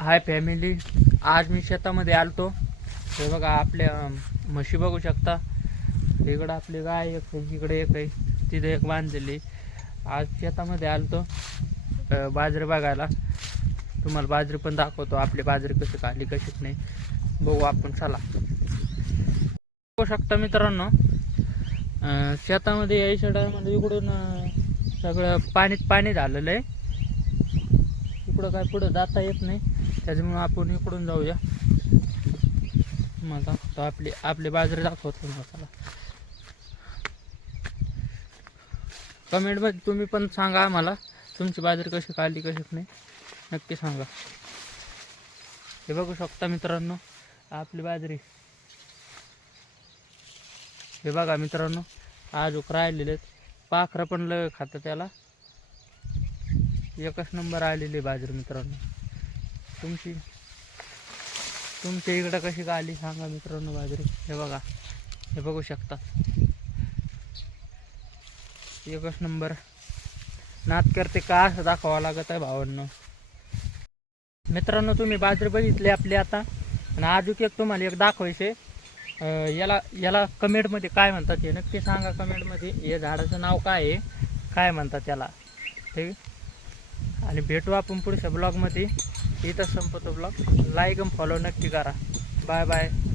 Hi family, आज मी शेतामध्ये आलतो. हे बघा आपल्या म्हशी बघू शकता. इकडं आपली गाय एक आहे, इकडे एक आहे, तिथे एक बांधलेली. आज शेतामध्ये आलतो बाजरी बघायला. तुम्हाला बाजरी पण दाखवतो, आपली बाजरी कशी काढली कशीच नाही बघू आपण. चला बघू शकता मित्रांनो, शेतामध्ये यायच्या टायमाला इकडून सगळं पाणी झालेलं आहे. इकडं काय पुढं जाता येत नाही, त्याच्यामुळे आपण इकडून जाऊया. मग दाखवतो आपली बाजरी दाखवतो. मला कमेंटमध्ये तुम्ही पण सांगा आम्हाला तुमची बाजरी कशी काढली कशीच नाही, नक्की सांगा. हे बघू शकता मित्रांनो आपली बाजरी. हे बघा मित्रांनो, आज राहिलेले पाखरं पण लय खातं त्याला. एकच नंबर आलेली बाजरी मित्रांनो. तुमच्या इकडं कशी का आली सांगा मित्रांनो बाजरी. हे बघा, हे बघू शकता, एकच नंबर. नाद करते का असं दाखवावं लागत आहे भावांनो. मित्रांनो तुम्ही बाजरी बघितली आपली आता, आणि अजून एक तुम्हाला एक दाखवायचे. याला कमेंटमध्ये काय म्हणतात हे नक्की सांगा. कमेंटमध्ये या झाडाचं नाव काय आहे, काय म्हणतात त्याला, ठीक. आणि भेटू आपण पुढच्या ब्लॉगमध्ये. इथं संपतो ब्लॉग. लाईक आणि फॉलो नक्की करा. Bye bye.